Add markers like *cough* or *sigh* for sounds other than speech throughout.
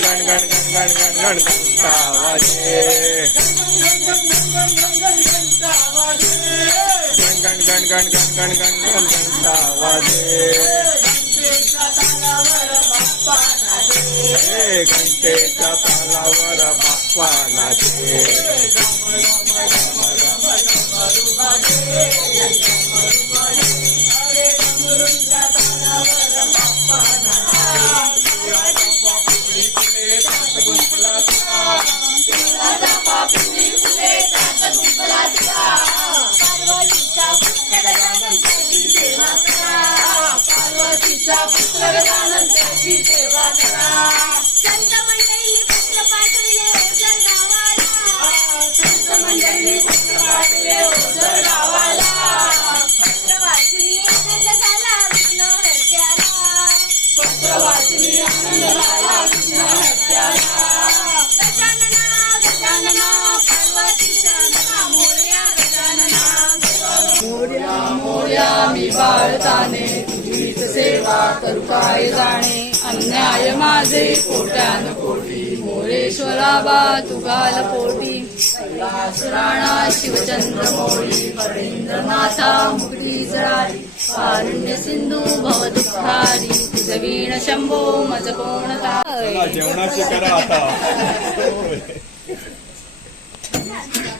गण गण गण गण गण गण गण घंटा वाजे गण गण गण गण गण गण गण गण घंटा वाजे हे घंटेच्या तालावर बाप्पा नाचे संत मंडळींनी पत्र पाठवले ओझर गावाला. संत मंडळींनी पत्र पाठवले ओझर गावाला. पत्र वाचली आनंद झाला विष्णू हत्याला पत्र वाचली आनंद झाला विष्णू हत्याला गजानना गजानना पार्वतीचा नका मोरया गजानना. मोर्या मोर्या मी बाळताने. सेवा करू काय जाणे? अन्याय माझे कोट्यान कोटी. मोरेश्वरा बा तुगाल पोटी. राणा शिवचंद्र मोळी फणींद्रनाथा मुठी जळाली कारुण्य सिंधू भव दुःखारी. तुझ वीण शंभो मज कोणता जेवणाची करा आता. *laughs*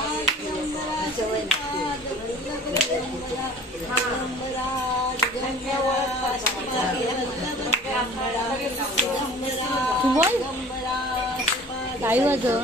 सवय लागते बोल. काय वाजव